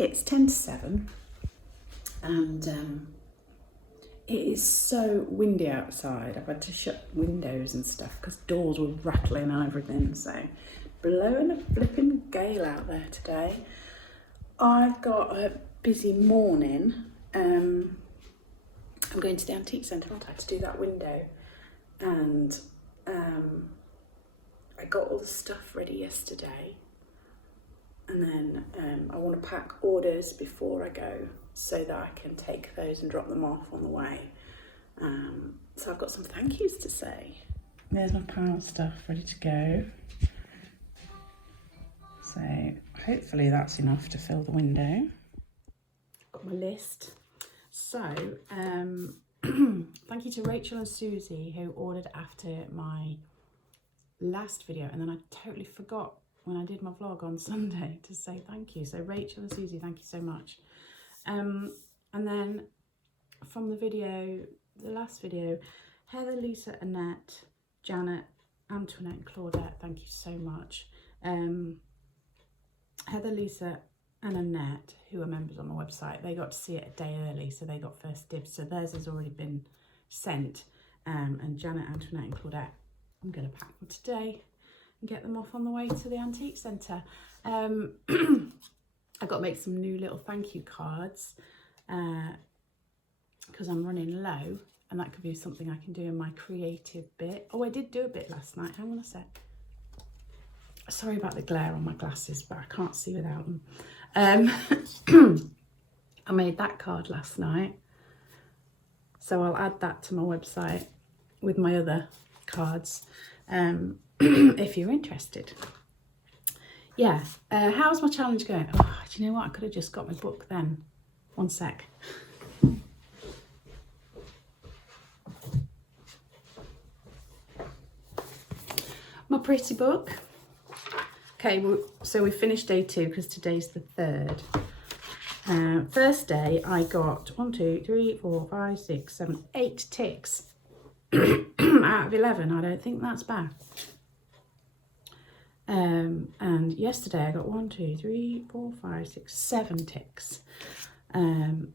It's 10 to 7 and it is so windy outside. I've had to shut windows and stuff because doors were rattling and everything, so blowing a flipping gale out there today. I've got a busy morning. I'm going to the antique centre, aren't I, to do that window, and I got all the stuff ready yesterday. And then I want to pack orders before I go so that I can take those and drop them off on the way. So I've got some thank yous to say. There's my pile stuff ready to go. So hopefully that's enough to fill the window. Got my list. So thank you to Rachel and Susie who ordered after my last video, and then I totally forgot when I did my vlog on Sunday to say thank you. So Rachel and Susie, thank you so much. And then from the video, the last video, Heather, Lisa, Annette, Janet, Antoinette and Claudette, thank you so much. Heather, Lisa and Annette, who are members on the website, they got to see it a day early, so they got first dibs. So theirs has already been sent. And Janet, Antoinette and Claudette, I'm going to pack them today and get them off on the way to the antique centre. I've got to make some new little thank you cards because I'm running low, and that could be something I can do in my creative bit. Oh, I did do a bit last night. Hang on a sec. Sorry about the glare on my glasses, but I can't see without them. I made that card last night, so I'll add that to my website with my other cards. If you're interested. Yeah, how's my challenge going? Oh, do you know what? I could have just got my book then. One sec. My pretty book. Okay, so we finished day 2 because today's the 3rd. First day I got 1, 2, 3, 4, 5, 6, 7, 8 ticks out of 11. I don't think that's bad. And yesterday I got 1, 2, 3, 4, 5, 6, 7 ticks. I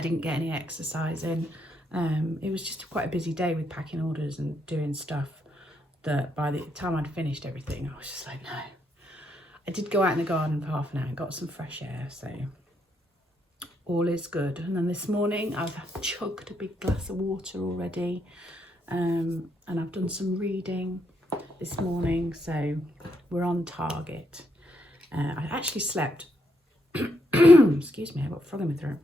didn't get any exercise in. It was just quite a busy day with packing orders and doing stuff that by the time I'd finished everything, I was just like, no. I did go out in the garden for half an hour and got some fresh air, so all is good. And then this morning I've chugged a big glass of water already. And I've done some reading this morning, so we're on target. I actually slept, excuse me, I've got a frog in my throat.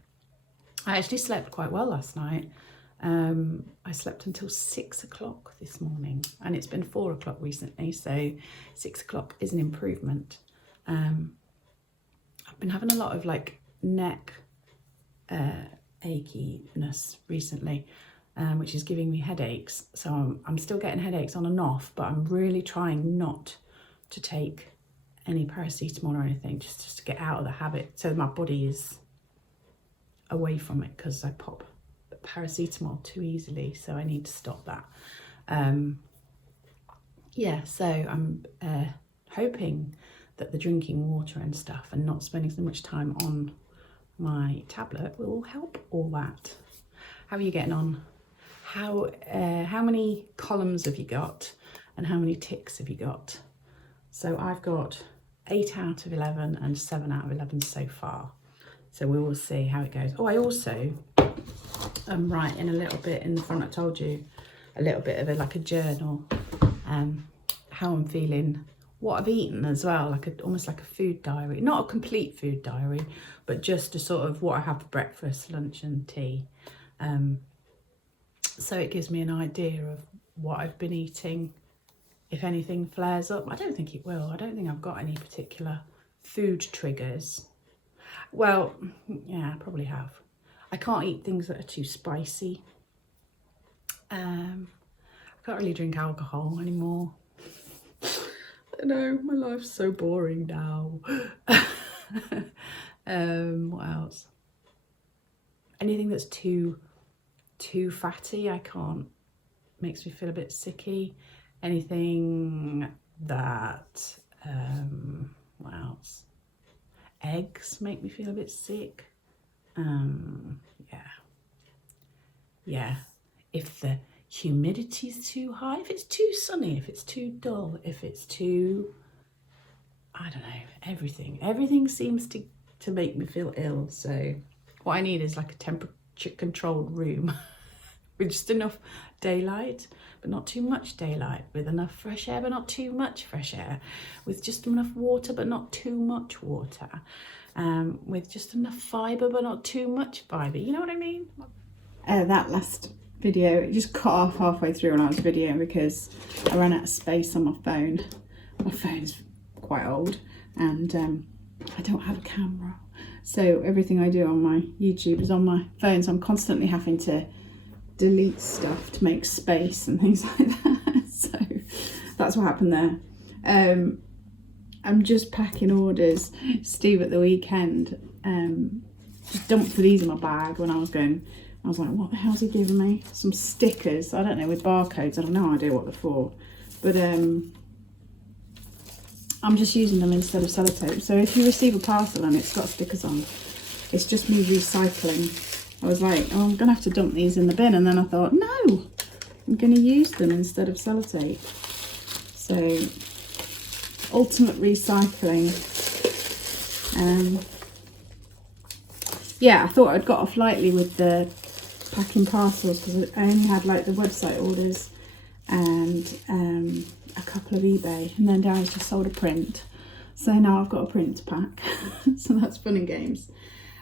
I actually slept quite well last night. I slept until 6 o'clock this morning, and it's been 4 o'clock recently, so 6 o'clock is an improvement. I've been having a lot of like neck achiness recently. Which is giving me headaches. So I'm still getting headaches on and off, but I'm really trying not to take any paracetamol or anything, just to get out of the habit. So my body is away from it because I pop paracetamol too easily. So I need to stop that. Yeah, so I'm hoping that the drinking water and stuff and not spending so much time on my tablet will help all that. How are you getting on? How many columns have you got and how many ticks have you got? So I've got 8 out of 11 and 7 out of 11 so far. So we will see how it goes. Oh, I also am writing a little bit in the front. I told you a little bit of like a journal, how I'm feeling, what I've eaten as well, like almost like a food diary. Not a complete food diary, but just a sort of what I have for breakfast, lunch and tea. So it gives me an idea of what I've been eating. If anything flares up, I don't think it will. I don't think I've got any particular food triggers. Well, yeah, I probably have. I can't eat things that are too spicy. I can't really drink alcohol anymore. I know, my life's so boring now. What else? Anything that's too fatty, I can't. Makes me feel a bit sicky. Anything that, what else? Eggs make me feel a bit sick. Yeah. If the humidity's too high, if it's too sunny, if it's too dull, if it's too, I don't know, everything seems to make me feel ill. So what I need is like a temperature controlled room with just enough daylight, but not too much daylight, with enough fresh air, but not too much fresh air, with just enough water, but not too much water, with just enough fibre, but not too much fibre. You know what I mean? That last video, it just cut off halfway through when I was videoing because I ran out of space on my phone. My phone's quite old and I don't have a camera. So everything I do on my YouTube is on my phone, so I'm constantly having to delete stuff to make space and things like that. So that's what happened there. I'm just packing orders. Steve at the weekend just dumped these in my bag when I was going. I was like, what the hell's he giving me? Some stickers, I don't know, with barcodes. I have no idea what they're for. But I'm just using them instead of sellotape. So if you receive a parcel and it's got stickers on, it's just me recycling. I was like, oh, I'm gonna have to dump these in the bin. And then I thought, no, I'm gonna use them instead of sellotape. So, ultimate recycling. Yeah, I thought I'd got off lightly with the packing parcels because I only had like the website orders and a couple of eBay, and then Darren's just sold a print, so now I've got a print to pack. So that's fun and games,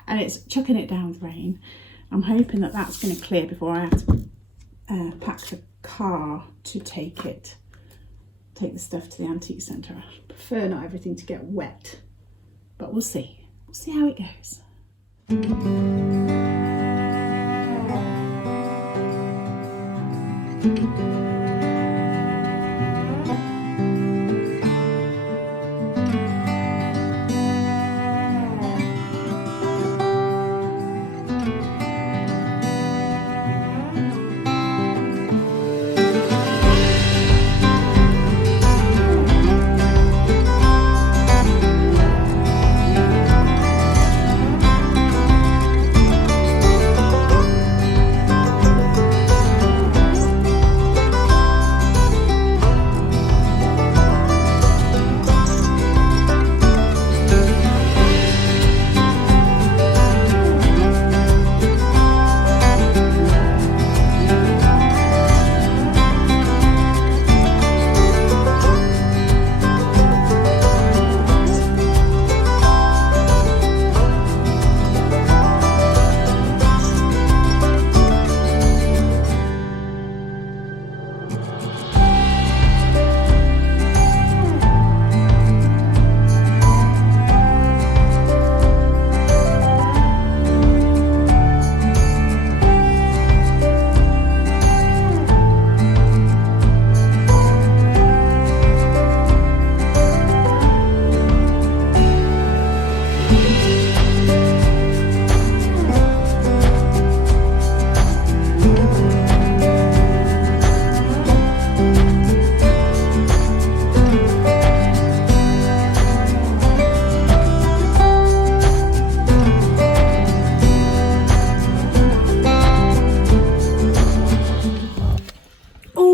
and it's chucking it down with rain. I'm hoping that that's going to clear before I have to pack the car to take the stuff to the antique centre. I prefer not everything to get wet, but we'll see how it goes.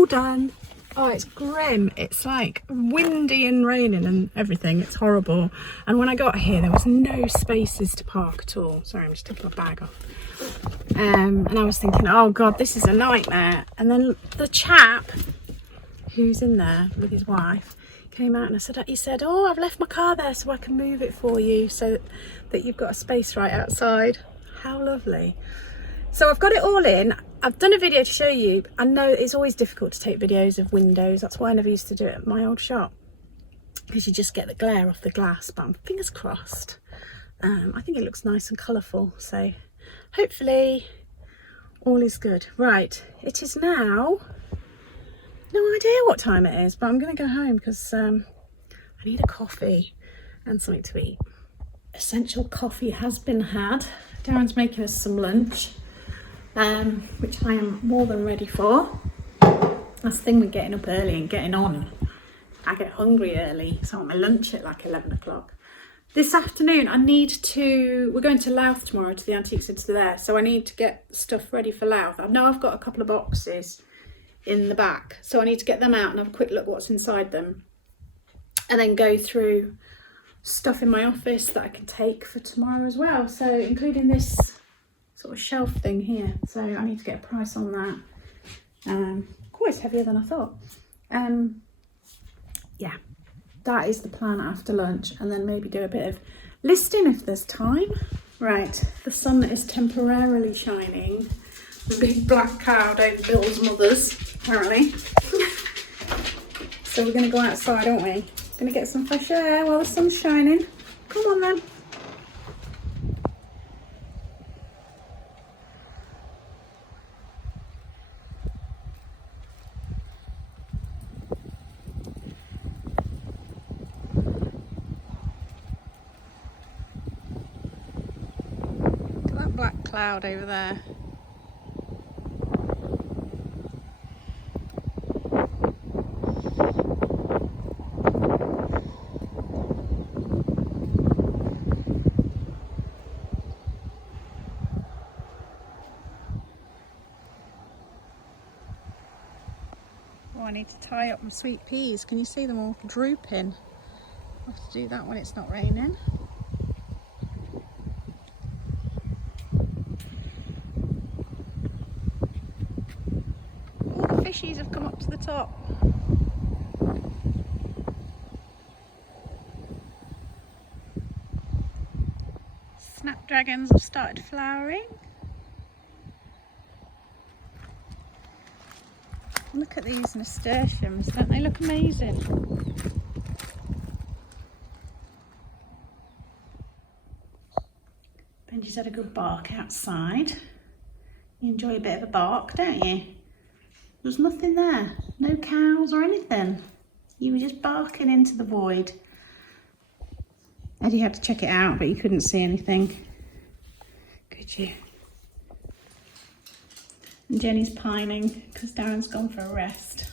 Done. Oh, it's grim. It's like windy and raining and everything. It's horrible. And when I got here, there was no spaces to park at all. Sorry, I'm just taking my bag off. And I was thinking, oh God, this is a nightmare. And then the chap who's in there with his wife came out and he said, oh, I've left my car there so I can move it for you so that you've got a space right outside. How lovely. So I've got it all in. I've done a video to show you. I know it's always difficult to take videos of windows. That's why I never used to do it at my old shop, because you just get the glare off the glass, but I'm fingers crossed. I think it looks nice and colourful, so hopefully all is good. Right, it is now, no idea what time it is, but I'm going to go home because I need a coffee and something to eat. Essential coffee has been had. Darren's making us some lunch, which I am more than ready for. That's the thing with getting up early and getting on. I get hungry early, so I want my lunch at like 11 o'clock. This afternoon we're going to Louth tomorrow, to the antique centre there, so I need to get stuff ready for Louth. I know I've got a couple of boxes in the back, so I need to get them out and have a quick look what's inside them, and then go through stuff in my office that I can take for tomorrow as well, so including this sort of shelf thing here. So I need to get a price on that. It's heavier than I thought. Yeah, that is the plan after lunch, and then maybe do a bit of listing if there's time. Right, the sun is temporarily shining. The big black cloud over Bill's mother's, apparently. So we're going to go outside, aren't we? Going to get some fresh air while the sun's shining. Come on then. Black cloud over there. Oh, I need to tie up my sweet peas. Can you see them all drooping? I'll have to do that when it's not raining. Fishies have come up to the top. Snapdragons have started flowering. Look at these nasturtiums, don't they look amazing? Benji's had a good bark outside. You enjoy a bit of a bark, don't you? There's nothing there, no cows or anything. You were just barking into the void. Eddie had to check it out, but you couldn't see anything. Could you? And Jenny's pining because Darren's gone for a rest.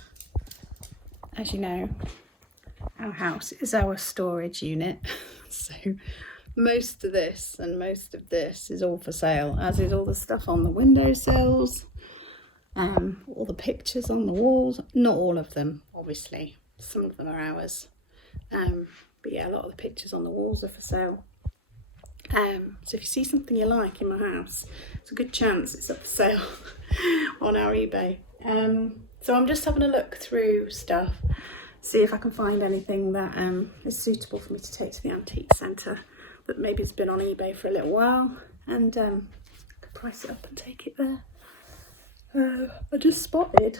As you know, our house is our storage unit. So most of this and most of this is all for sale, as is all the stuff on the windowsills. All the pictures on the walls, not all of them, obviously, some of them are ours, but yeah, a lot of the pictures on the walls are for sale. So if you see something you like in my house, it's a good chance it's up for sale on our eBay. So I'm just having a look through stuff, see if I can find anything that is suitable for me to take to the antique centre that maybe has been on eBay for a little while, and I could price it up and take it there. I just spotted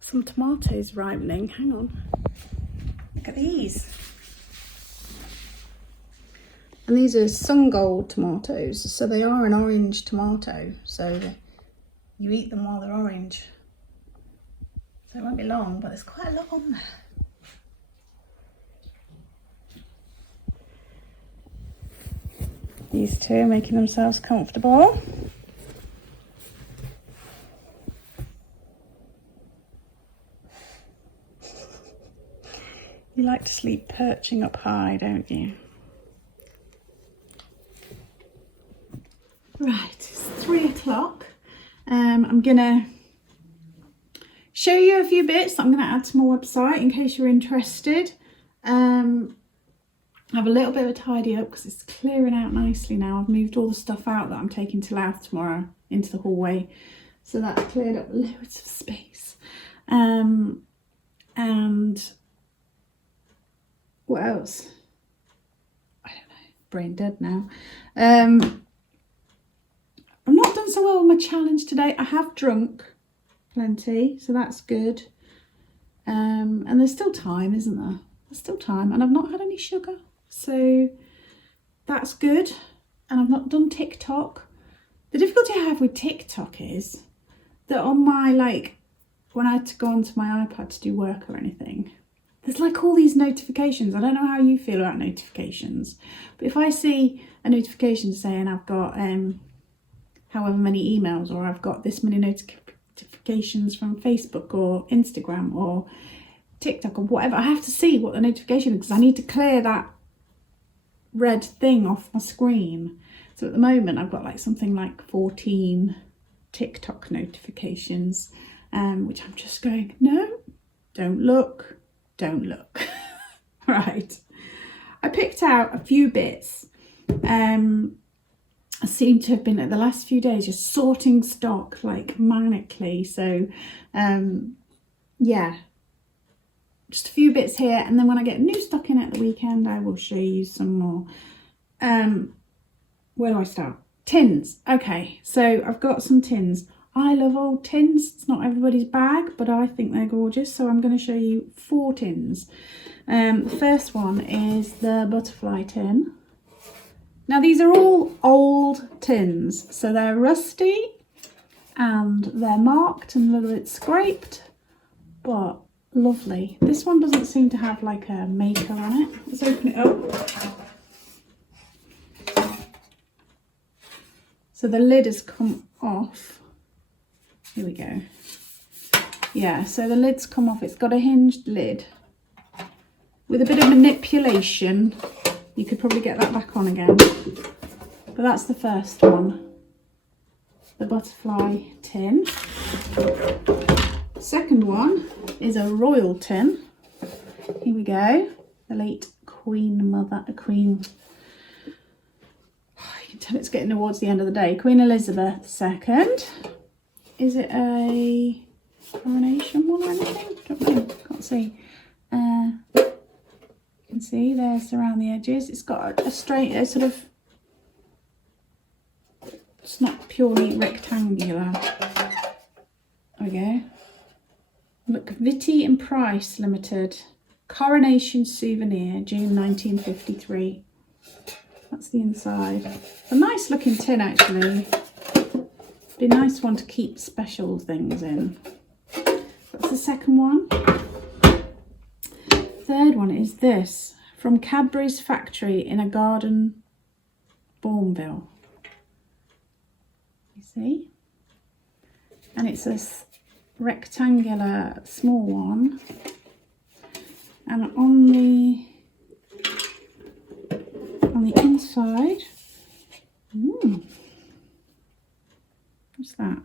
some tomatoes ripening. Hang on. Look at these. And these are sun gold tomatoes. So they are an orange tomato. So you eat them while they're orange. So it won't be long, but there's quite a lot on there. These two are making themselves comfortable. You like to sleep perching up high, don't you? Right, it's 3 o'clock. I'm gonna show you a few bits that I'm gonna add to my website in case you're interested. I have a little bit of a tidy up because it's clearing out nicely now. I've moved all the stuff out that I'm taking to Louth tomorrow into the hallway, so that's cleared up loads of space. And what else? I don't know, brain dead now. I've not done done so well with my challenge today. I have drunk plenty, so that's good. And there's still time, isn't there? There's still time, and I've not had any sugar, so that's good. And I've not done TikTok. The difficulty I have with TikTok is that on my, like, when I had to go onto my iPad to do work or anything, there's like all these notifications. I don't know how you feel about notifications, but if I see a notification saying I've got however many emails, or I've got this many notifications from Facebook or Instagram or TikTok or whatever, I have to see what the notification is because I need to clear that red thing off my screen. So at the moment I've got like something like 14 TikTok notifications, which I'm just going, no, don't look. Right, I picked out a few bits. I seem to have been at the last few days just sorting stock like manically, so yeah, just a few bits here, and then when I get new stock in at the weekend I will show you some more. Where do I start? Tins. Okay, so I've got some tins. I love old tins. It's not everybody's bag, but I think they're gorgeous. So I'm going to show you 4 tins. The first one is the butterfly tin. Now these are all old tins. So they're rusty and they're marked and a little bit scraped, but lovely. This one doesn't seem to have like a maker on it. Let's open it up. So the lid has come off. Here we go. Yeah, so the lid's come off. It's got a hinged lid. With a bit of manipulation, you could probably get that back on again. But that's the first one. The butterfly tin. Second one is a royal tin. Here we go. The late Queen Mother, Queen... You can tell it's getting towards the end of the day. Queen Elizabeth II. Is it a coronation one or anything? Don't know, can't see. You can see there's around the edges. It's got a straight, a sort of, it's not purely rectangular. There we go. Look, Vitti and Price Limited. Coronation Souvenir, June 1953. That's the inside. A nice looking tin actually. Be a nice one to keep special things in. That's the second one. Third one is this, from Cadbury's factory in a garden, Bourneville. You see? And it's this rectangular small one. And on the inside, what's that?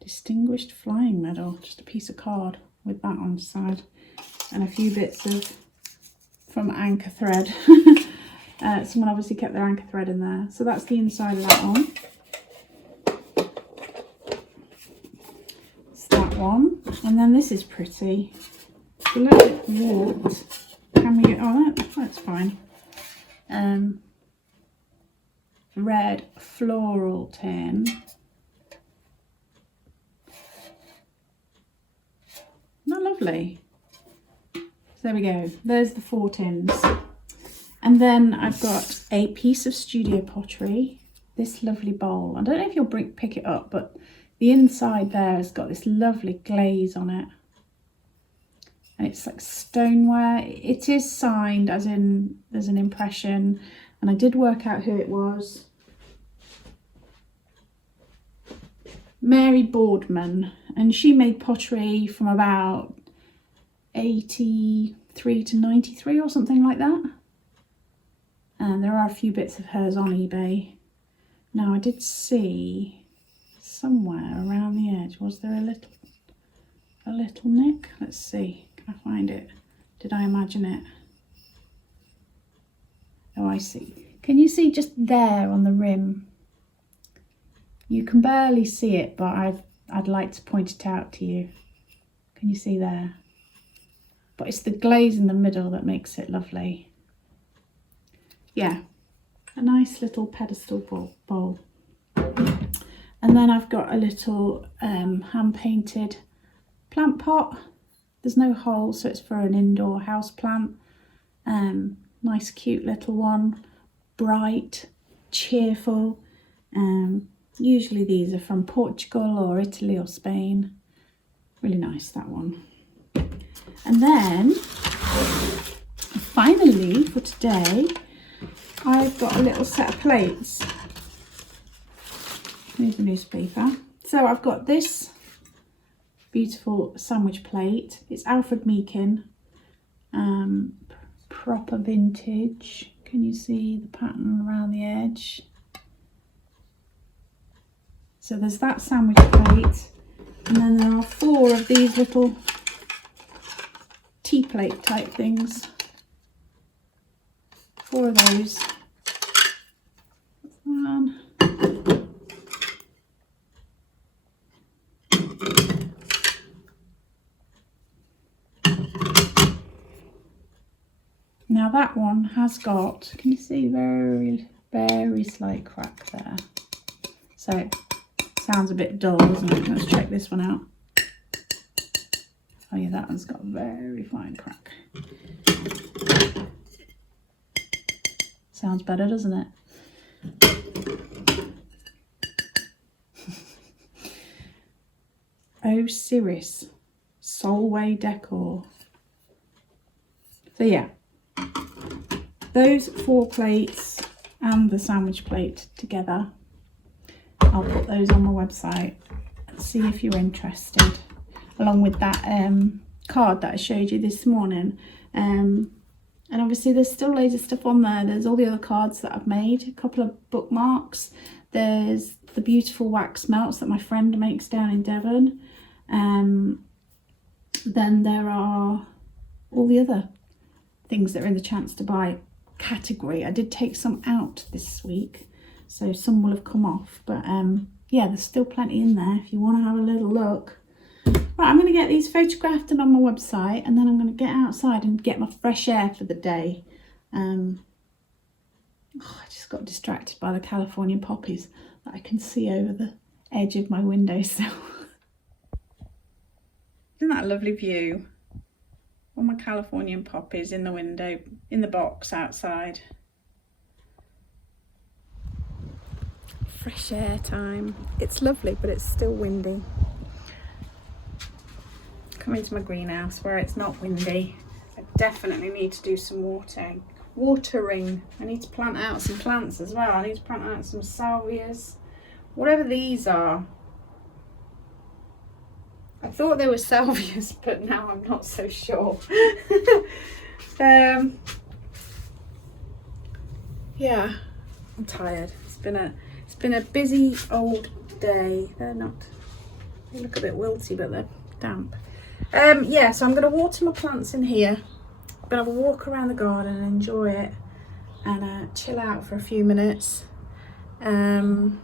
Distinguished Flying Medal. Just a piece of card with that on the side. And a few bits of, from anchor thread. Someone obviously kept their anchor thread in there. So that's the inside of that one. It's that one. And then this is pretty. It's a little bit warped. Can we get on it? That's fine. Red floral tin. Not lovely. So there we go. There's the 4 tins. And then I've got a piece of studio pottery. This lovely bowl. I don't know if you'll pick it up, but the inside there has got this lovely glaze on it. And it's like stoneware. It is signed, as in there's an impression. And I did work out who it was. Mary Boardman. And she made pottery from about 83 to 93 or something like that. And there are a few bits of hers on eBay. Now I did see somewhere around the edge, was there a little nick? Let's see, can I find it? Did I imagine it? Oh, I see. Can you see just there on the rim? You can barely see it, but I'd like to point it out to you. Can you see there? But it's the glaze in the middle that makes it lovely. Yeah, a nice little pedestal bowl. And then I've got a little hand-painted plant pot. There's no hole, so it's for an indoor house plant. Nice cute little one, bright, cheerful. Usually these are from Portugal or Italy or Spain. Really nice, that one. And then finally for today, I've got a little set of plates. Here's the newspaper. So I've got this beautiful sandwich plate. It's Alfred Meakin, proper vintage. Can you see the pattern around the edge? So there's that sandwich plate, and then there are 4 of these little tea plate type things. 4 of those. One. Now that one has got, can you see, very, very slight crack there. So, sounds a bit dull, doesn't it? Let's check this one out. Oh yeah, that one's got a very fine crack. Sounds better, doesn't it? Osiris, Solway Decor. So yeah, those 4 plates and the sandwich plate together. I'll put those on my website and see if you're interested, along with that card that I showed you this morning. And obviously there's still loads of stuff on there. There's all the other cards that I've made, a couple of bookmarks. There's the beautiful wax melts that my friend makes down in Devon. Then there are all the other things that are in the chance to buy category. I did take some out this week, so some will have come off, but yeah, there's still plenty in there if you want to have a little look. Right, I'm going to get these photographed and on my website, and then I'm going to get outside and get my fresh air for the day. I just got distracted by the California poppies that I can see over the edge of my windowsill. Isn't that a lovely view? All my Californian poppies in the window, in the box outside. Fresh air time. It's lovely, but it's still windy. Come into my greenhouse where it's not windy. I definitely need to do some watering. I need to plant out some plants as well. I need to plant out some salvias, whatever these are. I thought they were salvias, but now I'm not so sure. Yeah, I'm tired. It's been a busy old day. They look a bit wilty, but they're damp. Yeah, so I'm going to water my plants in here. I'm going to have a walk around the garden and enjoy it, and chill out for a few minutes. And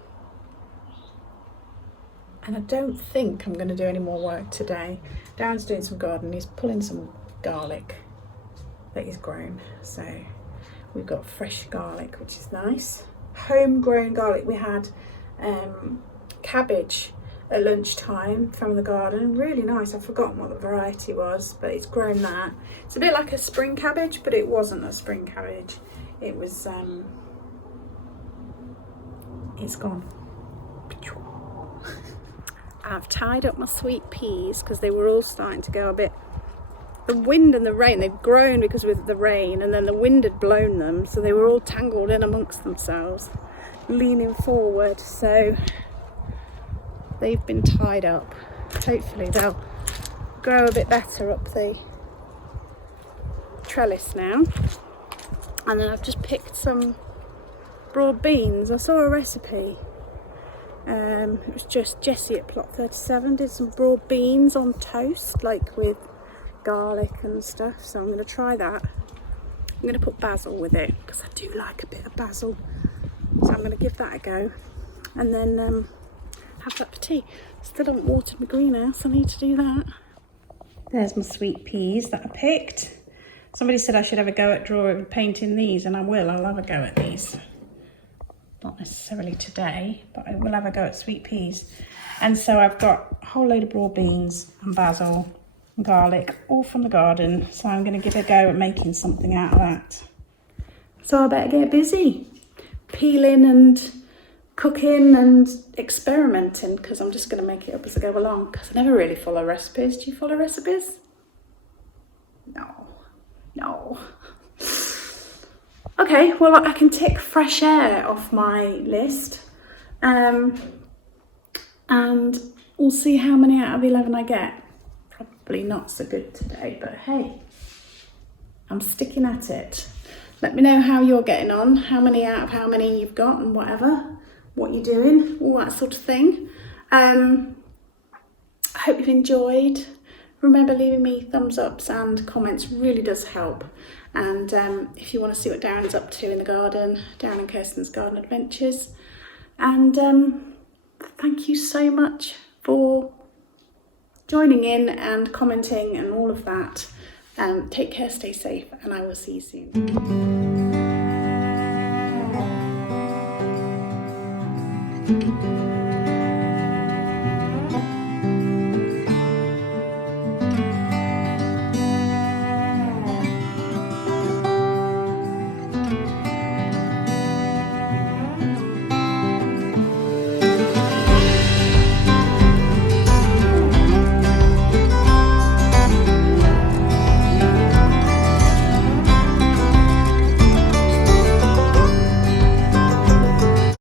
I don't think I'm going to do any more work today. Darren's doing some gardening. He's pulling some garlic that he's grown. So we've got fresh garlic, which is nice. Homegrown garlic. We had cabbage at lunchtime from the garden. Really nice. I've forgotten what the variety was, but it's grown that. It's a bit like a spring cabbage, but it wasn't a spring cabbage. It was, it's gone. I've tied up my sweet peas because they were all starting to go a bit, the wind and the rain, they've grown because with the rain, and then the wind had blown them, so they were all tangled in amongst themselves, leaning forward. So they've been tied up. Hopefully they'll grow a bit better up the trellis now. And then I've just picked some broad beans. I saw a recipe. It was just Jessie at Plot 37 did some broad beans on toast, like with garlic and stuff, so I'm going to try that. I'm going to put basil with it because I do like a bit of basil, so I'm going to give that a go, and then have that for tea. Still haven't watered my greenhouse, I need to do that. There's my sweet peas that I picked. Somebody said I should have a go at painting these, and I will. I'll have a go at these. not necessarily today, but I will have a go at sweet peas. And so I've got a whole load of broad beans and basil and garlic, all from the garden. So I'm going to give a go at making something out of that. So I better get busy peeling and cooking and experimenting, because I'm just going to make it up as I go along, because I never really follow recipes. Do you follow recipes? No. Okay, well, I can tick fresh air off my list, and we'll see how many out of 11 I get. Probably not so good today, but hey, I'm sticking at it. Let me know how you're getting on, how many out of how many you've got and whatever, what you're doing, all that sort of thing. I hope you've enjoyed. Remember, leaving me thumbs ups and comments really does help. And if you want to see what Darren's up to in the garden, Darren and Kirsten's Garden Adventures. And thank you so much for joining in and commenting and all of that. Take care, stay safe, and I will see you soon.